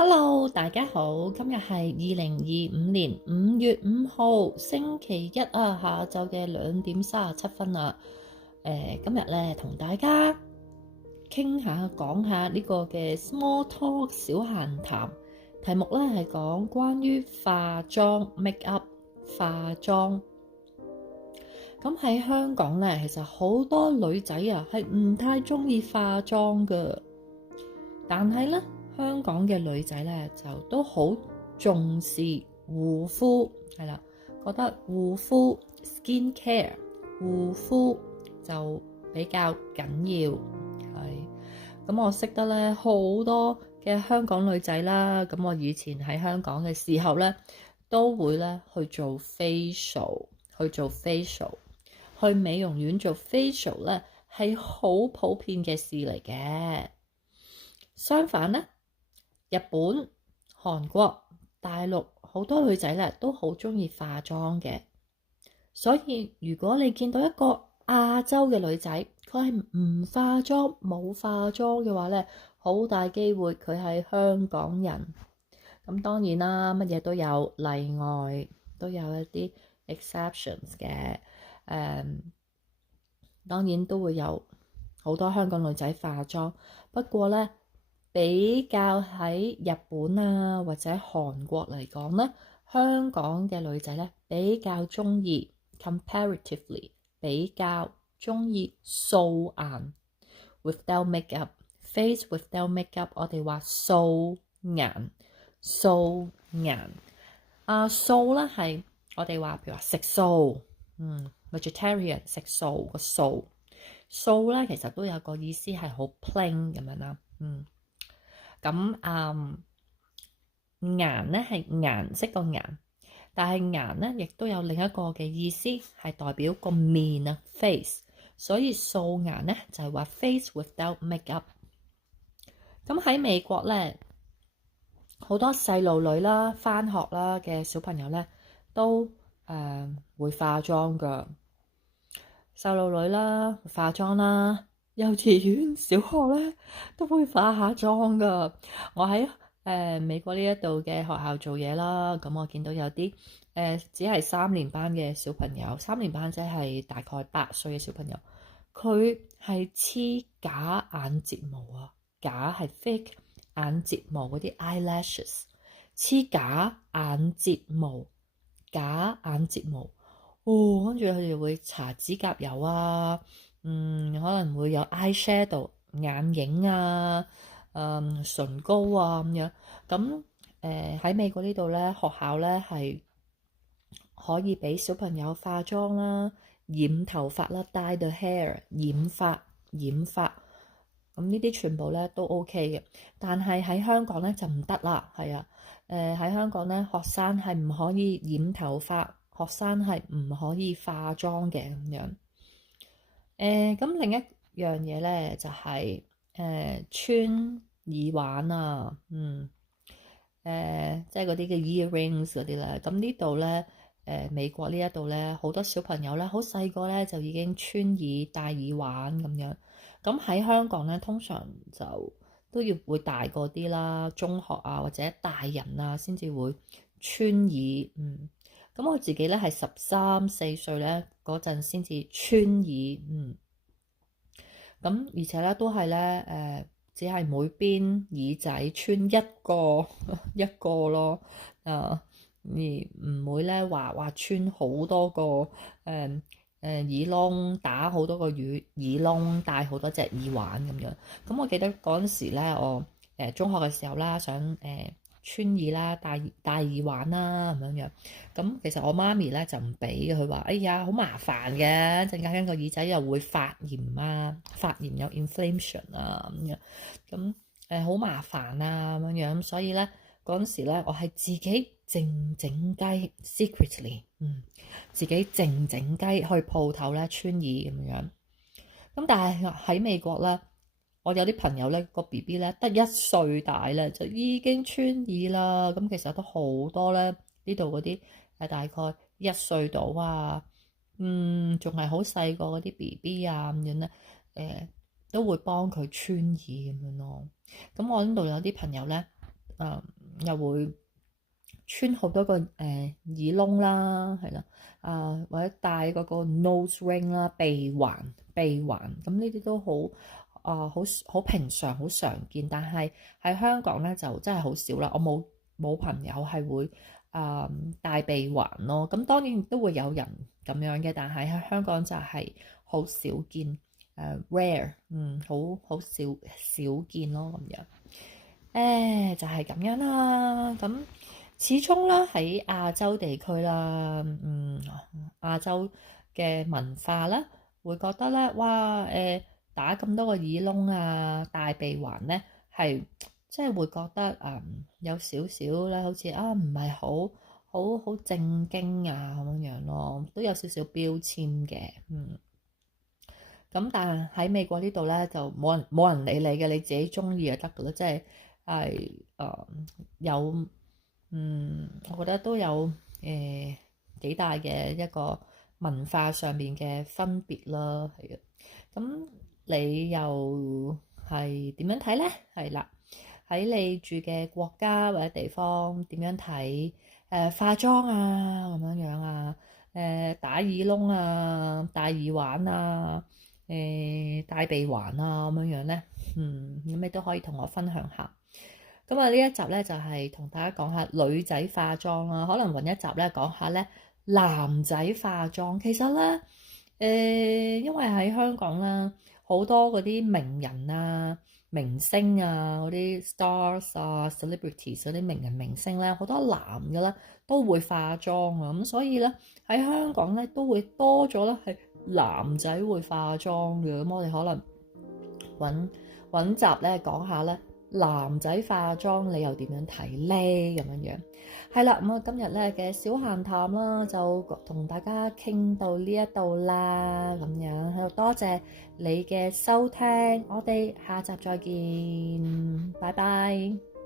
Hello，大家好，今日係2025年5月5號星期一啊，下晝嘅2點37分啊。今日咧同大家傾下講下呢個嘅 small talk 小閒談，題目咧係講關於化妝 make up 化妝。咁喺香港咧，其實好多女仔啊係唔太中意化妝㗎，但係咧香港嘅女仔咧就都好重視護膚，係啦，覺得護膚 skin care 護膚就比較緊要，係。咁我識得咧好多嘅香港女仔啦，咁我以前喺香港嘅時候咧，都會咧去做 facial，去美容院做 facial 咧係好普遍嘅事嚟嘅。相反咧，日本、韓國、大陸好多女仔咧都好鍾意化妝嘅，所以如果你見到一個亞洲嘅女仔，佢係唔化妝冇化妝嘅話咧，好大機會佢係香港人。咁當然啦，乜嘢都有例外，都有一啲 exceptions 嘅。當然都會有好多香港女仔化妝，不過咧比較喺日本啊或者韓國嚟講咧，香港嘅女仔咧比較中意 comparatively 比較中意素顏 without makeup face without makeup， 我哋話素顏素咧係我哋話譬如話食素vegetarian 食素個素咧其實都有個意思係好 plain 咁樣啦。咁顏咧係顏色個顏，但係顏咧亦都有另一個嘅意思係代表個面啊 face， 所以素顏咧就係話 face without makeup。咁喺美國咧，好多細路女啦、返學啦嘅小朋友咧都會化妝㗎。細路女啦會化妝啦，幼稚園、小學咧都會化下妝㗎。我喺美國呢一度嘅學校做嘢啦，咁我見到有啲只係3年班嘅小朋友，3年班即係大概8歲嘅小朋友，佢係黐假眼睫毛啊，假係 fake 眼睫毛嗰啲 eyelashes， 黐假眼睫毛，跟住佢哋會搽指甲油啊，可能會有 eyeshadow 眼影啊，唇膏啊咁樣。咁喺美國呢度咧，學校咧係可以俾小朋友化妝啦、染頭髮啦、dye the hair 染髮。咁呢啲全部咧都 OK 嘅，但係喺香港咧就唔得啦，係啊，喺香港咧學生係唔可以染頭髮，學生係唔可以化妝嘅咁樣。咁另一樣嘢咧就係穿耳環啊，即係嗰啲嘅 earrings 嗰啲咧。咁呢度咧，美國呢一度咧，好多小朋友咧，好細個咧就已經穿耳戴耳環咁樣。咁喺香港咧，通常就都要會大個啲啦，中學啊或者大人啊先至會穿耳。咁我自己咧係13、14歲咧嗰陣先至穿耳。咁而且咧都係咧只係每邊耳仔穿一個咯，而唔會咧話穿好多個耳窿，打好多個耳窿，戴好多隻耳環咁樣。咁我記得嗰陣時咧，我中學嘅時候啦，想穿耳啦，戴耳環啦咁樣。咁其實我媽咪咧就唔俾嘅，佢話：哎呀，好麻煩嘅，陣間個耳仔又會發炎啊，發炎有 inflammation 啊咁樣。咁好麻煩啊咁樣。所以咧嗰陣時咧，我係自己靜雞 secretly，自己靜雞去鋪頭咧穿耳咁樣。咁但係喺美國咧，我有啲朋友咧個 BB 咧得1歲大咧就已經穿耳啦。咁其實都好多咧，呢度嗰啲大概1歲到啊，仲係好細個嗰啲 BB 啊咁樣咧，都會幫佢穿耳咁樣咯。咁我呢度有啲朋友咧，又會穿好多個耳窿啦，係啦，或者戴嗰個 nose ring 啦，鼻環，咁呢啲都好平常，好常見。但係喺香港咧就真係好少啦，我冇朋友係會戴鼻環咯。咁當然都會有人咁樣嘅，但係喺香港就係好少見，rare，好少見咯咁樣。就係咁樣啦。咁始終啦喺亞洲地區啦，亞洲嘅文化啦，會覺得咧，哇，打咁多個耳窿啊，戴鼻環咧，係即係會覺得有少少咧，好似唔係好正經啊咁樣咯，都有少少標籤嘅。咁但係喺美國呢度咧就冇人理你嘅，你自己中意就得噶啦，即係有我覺得都有幾大嘅一個文化上面嘅分別啦，係啊。咁你又係點樣睇咧？係啦，喺你住嘅國家或者地方點樣睇化妝啊咁樣啊？打耳窿啊，戴耳環啊，戴鼻環啊咁樣咧，咁你都可以同我分享下。咁啊，呢一集咧就係同大家講下女仔化妝啦，可能揾一集咧講下咧男仔化妝。其實咧，因為喺香港啦，好多嗰啲名人啊、明星啊、嗰啲 stars 啊、celebrities 嗰啲名人明星咧，好多男嘅啦都會化妝啊，咁所以咧喺香港咧都會多咗啦，係男仔會化妝嘅。咁我哋可能揾集咧講下咧。男仔化妝你又點樣睇呢？咁樣係啦，咁我今日咧嘅小閒談啦，就同大家傾到呢一度啦，咁樣喺度多謝你嘅收聽，我哋下集再見，拜拜。